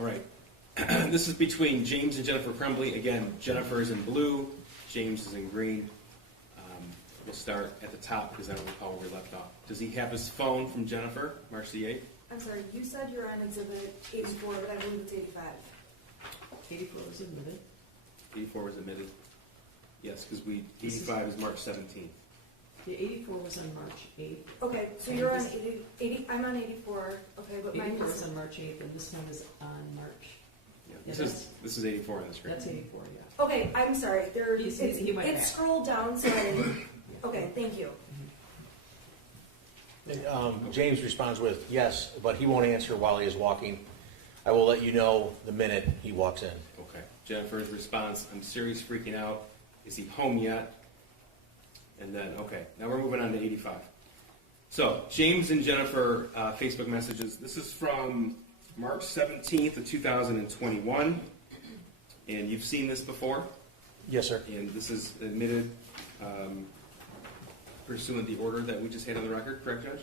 All right. This is between James and Jennifer Crumbley. Again, Jennifer is in blue, James is in green. We'll start at the top because I don't recall where we left off. Does he have his phone from Jennifer, March the 8th? I'm sorry, you said you're on exhibit 84, but I believe it's 85. 84 was admitted. 84 was admitted. Yes, because 85 is March 17th. The 84 was on March 8th. Okay, so you're on 80, I'm on 84, okay, but mine 84 is... is on March 8th, and this one is on March. Yeah, Yeah, this is 84 on the screen. That's 84, yeah. Okay, I'm sorry, He went it back. scrolled down, so I... Okay, thank you. James responds with, yes, but he won't answer while he is walking. I will let you know the minute he walks in. Okay. Jennifer's response, I'm serious freaking out. Is he home yet? And then, okay, now we're moving on to 85. So, James and Jennifer Facebook messages. This is from March 17th of 2021. And you've seen this before? Yes, sir. And this is admitted pursuant the order that we just had on the record, correct, Judge?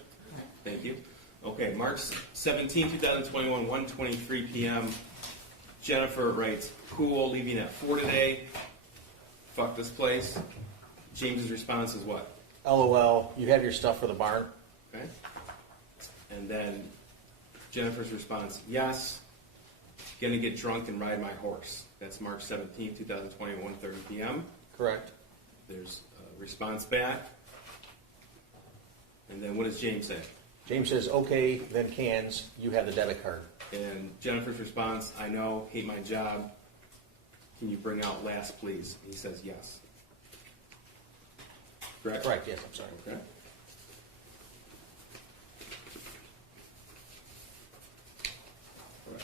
Thank you. Okay, March 17, 2021, 1:23 p.m. Jennifer writes, cool, leaving at 4 today. Fuck this place. James's response is what? LOL, you have your stuff for the barn? Okay. And then Jennifer's response, yes, gonna get drunk and ride my horse. That's March 17, 2021, 1:30 p.m. Correct. There's a response back. And then what does James say? James says, okay, then cans, you have the debit card. And Jennifer's response, I know, hate my job. Can you bring out last, please? And he says yes. Correct? Correct, yes, I'm sorry. Okay. All right.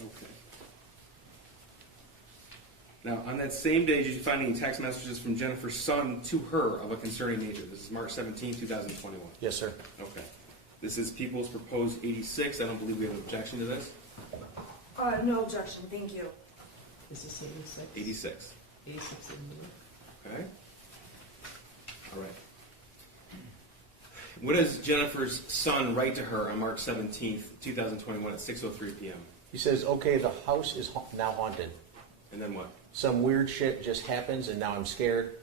Okay. Now, on that same day, did you find any text messages from Jennifer's son to her of a concerning nature? This is March 17, 2021. Yes, sir. Okay. This is People's Proposed 86. I don't believe we have an objection to this. No objection, thank you. This is 86. 86. 86 admitted. Okay. All right. What does Jennifer's son write to her on March 17th, 2021 at 6:03 p.m.? He says, okay, the house is now haunted. And then what? Some weird shit just happens and now I'm scared.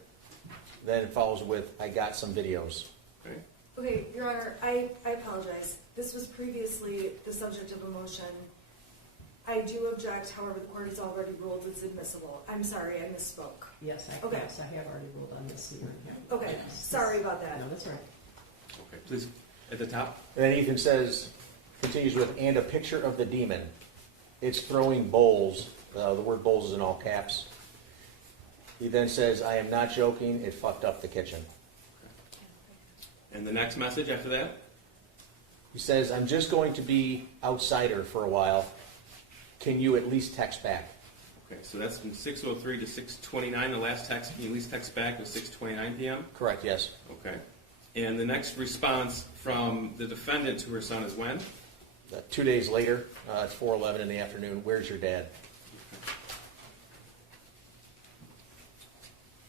Then it follows with, I got some videos. Okay. Okay, Your Honor, I apologize. This was previously the subject of a motion. I do object, however, the court has already ruled it's admissible. I'm sorry, I misspoke. Yes, I Okay. yes, I have already ruled on this hearing. Okay, sorry about that. No, that's right. Okay, please, at the top. And then Ethan says, continues with, and a picture of the demon. It's throwing bowls. The word bowls is in all caps. He then says, I am not joking, it fucked up the kitchen. And the next message after that? He says, I'm just going to be outsider for a while. Can you at least text back? Okay, so that's from 6:03 to 6:29. The last text, can you at least text back was 6:29 p.m.? Correct, yes. Okay. And the next response from the defendant to her son is when? 2 days later, at 4:11 in the afternoon, where's your dad?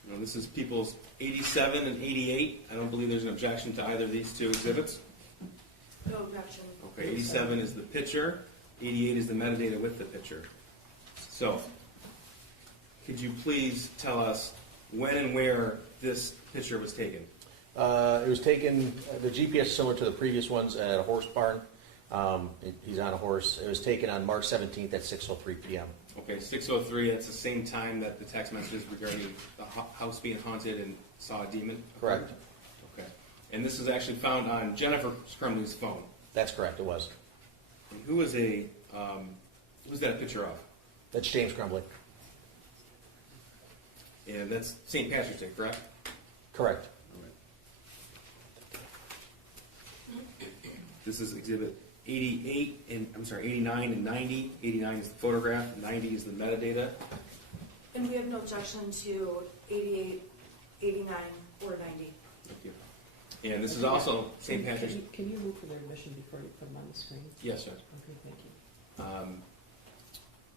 Now, this is People's 87 and 88. I don't believe there's an objection to either of these two exhibits. No objection. Okay, 87 is the picture. 88 is the metadata with the picture. So, could you please tell us when and where this picture was taken? It was taken, the GPS is similar to the previous ones at a horse barn. He's on a horse. It was taken on March 17th at 6:03 p.m. Okay, 6:03, that's the same time that the text messages regarding the house being haunted and saw a demon? Correct. Okay. And this is actually found on Jennifer Crumbley's phone. That's correct, it was. And who's that a picture of? That's James Crumbley. And that's St. Patrick's Day, correct? Correct. All right. This is exhibit 88 and 89 and 90. 89 is the photograph, 90 is the metadata. And we have no objection to 88, 89, or 90. Thank you. And this is also St. Patrick's. Can you move for their admission before you put them on the screen? Yes, sir. Okay, thank you.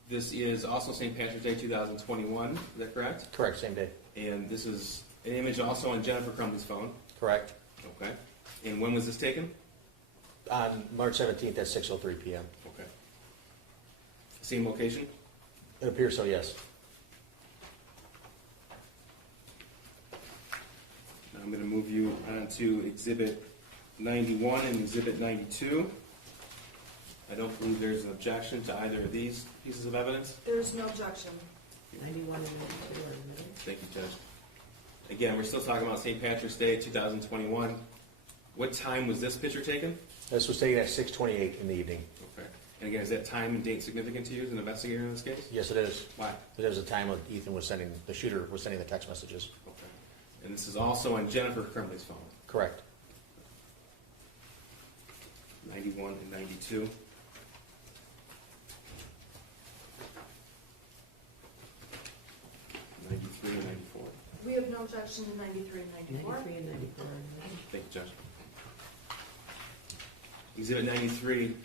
This is also St. Patrick's Day 2021. Is that correct? Correct, same day. And this is An image also on Jennifer Crumbley's phone. Correct. Okay. And when was this taken? On March 17th at 6:03 p.m. Okay. Same location? It appears so, yes. Now I'm going to move you on to Exhibit 91 and Exhibit 92. I don't believe there's an objection to either of these pieces of evidence. There's no objection. 91 and 92 are admitted. Thank you, Judge. Again, we're still talking about St. Patrick's Day, 2021. What time was this picture taken? This was taken at 6:28 in the evening. Okay. And again, is that time and date significant to you as an investigator in this case? Yes, it is. Why? It was the time of the shooter was sending the text messages. Okay. And this is also on Jennifer Crumbley's phone, Correct. 91 and 92. '93 and 94. We have no objection to 93 and 94. 93 and 94 are admitted. Thank you, Judge. Exhibit 93,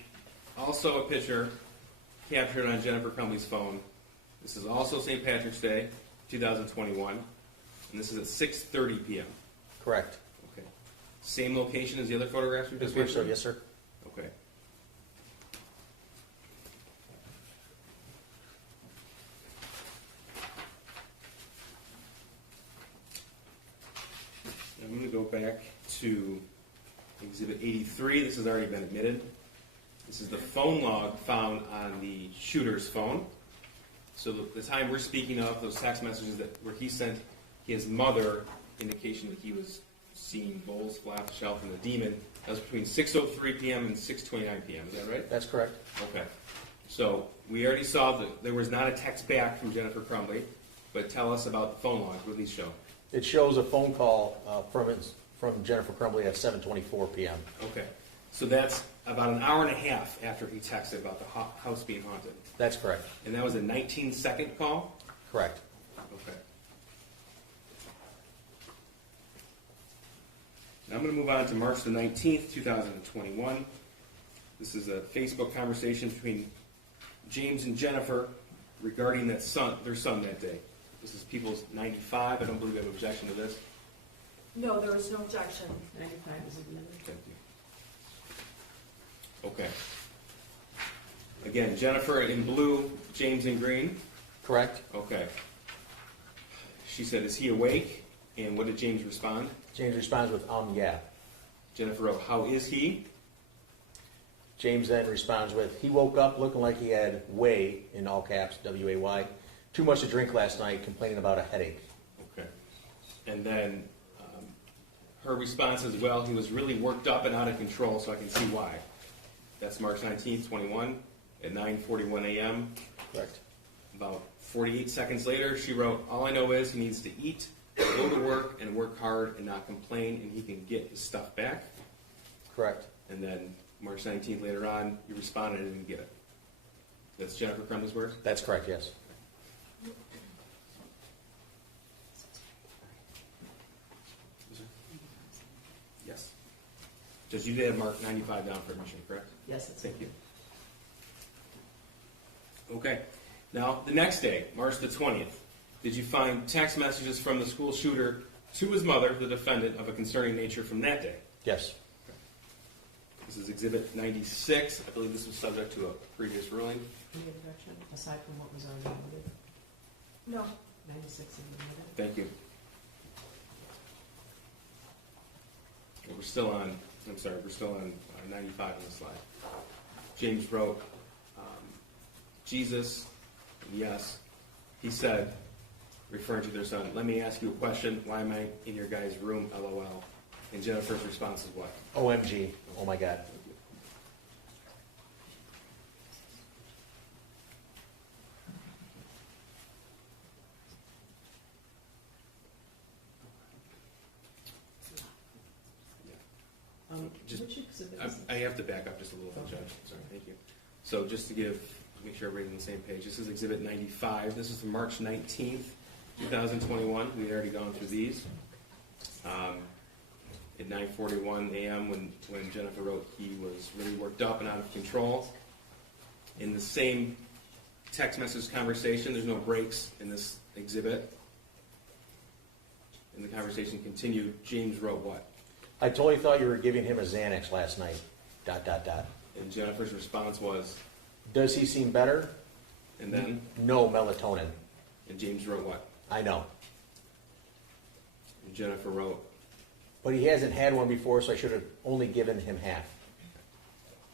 also a picture captured on Jennifer Crumbley's phone. This is also St. Patrick's Day, 2021, and this is at 6:30 p.m. Correct. Okay. Same location as the other photographs we It just appears went so, through? yes, sir. Okay. I'm going to go back to Exhibit 83. This has already been admitted. This is the phone log found on the shooter's phone. So the time we're speaking of, those text messages where he sent his mother indication that he was seeing bowls fly off the shelf and the demon, that was between 6:03 p.m. and 6:29 p.m. Is that right? That's correct. Okay. So we already saw that there was not a text back from Jennifer Crumbley, but tell us about the phone log. What do these show? It shows a phone call from Jennifer Crumbley at 7:24 p.m. Okay. So that's about an hour and a half after he texted about the house being haunted. That's correct. And that was a 19-second call? Correct. Okay. Now I'm going to move on to March the 19th, 2021. This is a Facebook conversation between James and Jennifer regarding their son that day. This is People's 95. I don't believe we have an objection to this. No, there was no objection. 95 is admitted. Thank you. Okay. Again, Jennifer in blue, James in green. Correct. Okay. She said, "Is he awake?" And what did James respond? James responds with, yeah. Jennifer wrote, "How is he?" James then responds with, he woke up looking like he had way, in all caps, W-A-Y, too much to drink last night, complaining about a headache. Okay. And then her response is, "Well, he was really worked up and out of control, so I can see why." That's March 19th, 21, at 9:41 a.m. Correct. About 48 seconds later, she wrote, "All I know is he needs to eat, go to work, and work hard and not complain, and he can get his stuff back." Correct. And then March 19th, later on, you responded and didn't get it. That's Jennifer Crumbley's words? That's correct, yes. Yes. Just you did have Mark 95 down for admission, correct? Yes, that's Thank you. Okay. Now, the next day, March the 20th, did you find text messages from the school shooter to his mother, the defendant, of a concerning nature from that day? Yes. This is Exhibit 96. I believe this was subject to a previous ruling. Any objection, aside from what was already admitted? No. 96 is admitted. Thank you. Okay, we're still on 95 on the slide. James wrote, Jesus, yes, he said, referring to their son, "Let me ask you a question. Why am I in your guy's room, LOL?" And Jennifer's response is what? OMG. Oh my God. Just- Which exhibit is I have to back up just a little bit, Judge. Sorry, thank you. So just to make sure everybody's on the same page, this is Exhibit 95. This is from March 19th, 2021. We had already gone through these. At 9:41 a.m. when Jennifer wrote he was really worked up and out of control. In the same text message conversation, there's no breaks in this exhibit. In the conversation continued, James wrote what? I totally thought you were giving him a Xanax last night. ... And Jennifer's response was, Does he seem better? and then, No melatonin. and James wrote what? I know. And Jennifer wrote, But he hasn't had one before, so I should have only given him half.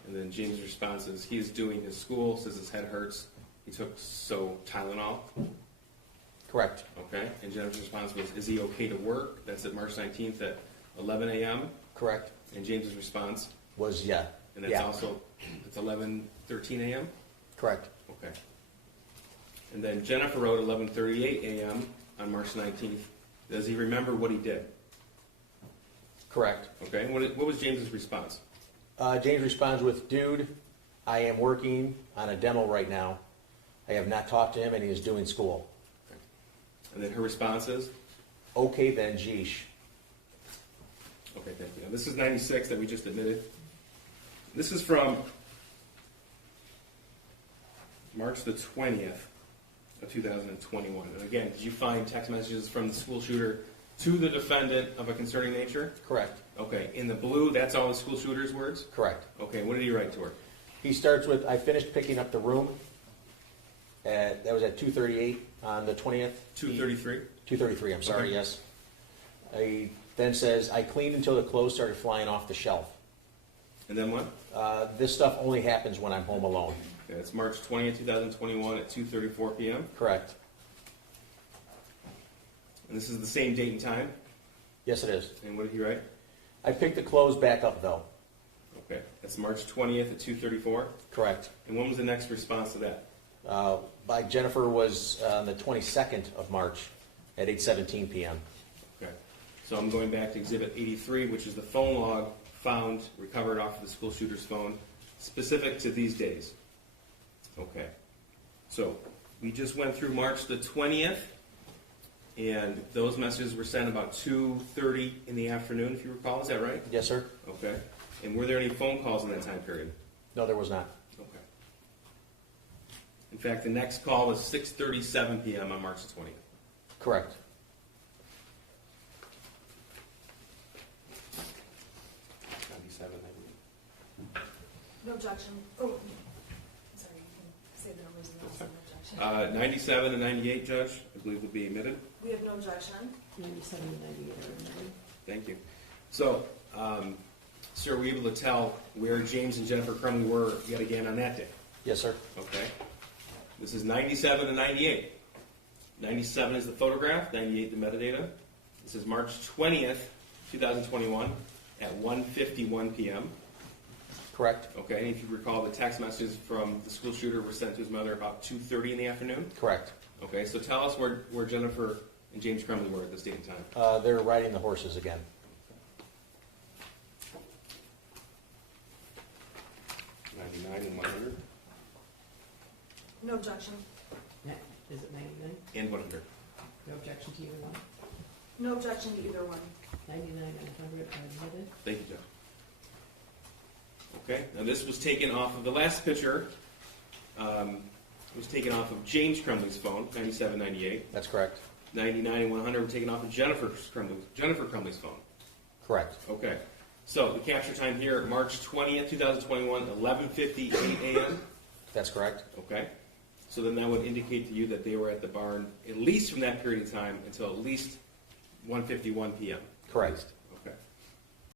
and then James' response is, he is doing his school, says his head hurts. He took Tylenol. Correct. Okay, and Jennifer's response was, is he okay to work? That's at March 19th at 11 a.m. Correct. And James's response, Was yeah. and that's also, it's 11:13 a.m.? Correct. Okay. And then Jennifer wrote 11:38 a.m. on March 19th. Does he remember what he did? Correct. Okay, and what was James's response? James responds with, Dude, I am working on a demo right now. I have not talked to him, and he is doing school. Okay. And then her response is, Okay then, geesh. okay, thank you. Now, this is 96 that we just admitted. This is from March the 20th of 2021. And again, did you find text messages from the school shooter to the defendant of a concerning nature? Correct. Okay, in the blue, that's all the school shooter's words? Correct. Okay, what did he write to her? He starts with, I finished picking up the room. That was at 2:38 on the 20th. 2:33? 2:33, I'm sorry, Okay. yes. He then says, I cleaned until the clothes started flying off the shelf. And then what? This stuff only happens when I'm home alone. Okay, it's March 20th, 2021 at 2:34 p.m. Correct. And this is the same date and time? Yes, it is. And what did he write? I picked the clothes back up, though. Okay, that's March 20th at 2:34. Correct. And when was the next response to that? By Jennifer was on the 22nd of March at 8:17 p.m. Okay, so I'm going back to Exhibit 83, which is the phone log found, recovered off of the school shooter's phone, specific to these days. Okay, so we just went through March the 20th, and those messages were sent about 2:30 in the afternoon, if you recall. Is that right? Yes, sir? Okay. And were there any phone calls in that time period? No, there was not. Okay. In fact, the next call was 6:37 p.m. on March the 20th. Correct. No objection. Oh, sorry, you can say the numbers and not no objection. 97 and 98, Judge, I believe will be admitted. We have no objection. 97 and 98 are admitted. Thank you. So, sir, were you able to tell where James and Jennifer Crumbley were yet again on that day? Yes, sir. Okay. This is 97 and 98. 97 is the photograph, 98 the metadata. This is March 20th, 2021 at 1:51 p.m. Correct. Okay, and if you recall, the text messages from the school shooter were sent to his mother about 2:30 in the afternoon. Correct. Okay, so tell us where Jennifer and James Crumbley were at this date and time. They're riding the horses again. 99 and 100 No objection. Yeah, is it 99? and 100. No objection to either one? No objection to either one. 99 and 100 are admitted. Thank you, Jeff. Okay, now this was taken off of the last picture. Was taken off of James Crumbley's phone, 97, 98. That's correct. 99 and 100 were taken off of Jennifer Crumbley's phone. Correct. Okay, so the capture time here, March 20th, 2021, 11:58 a.m. That's correct. Okay, so then that would indicate to you that they were at the barn at least from that period of time until at least 1:51 p.m. Correct.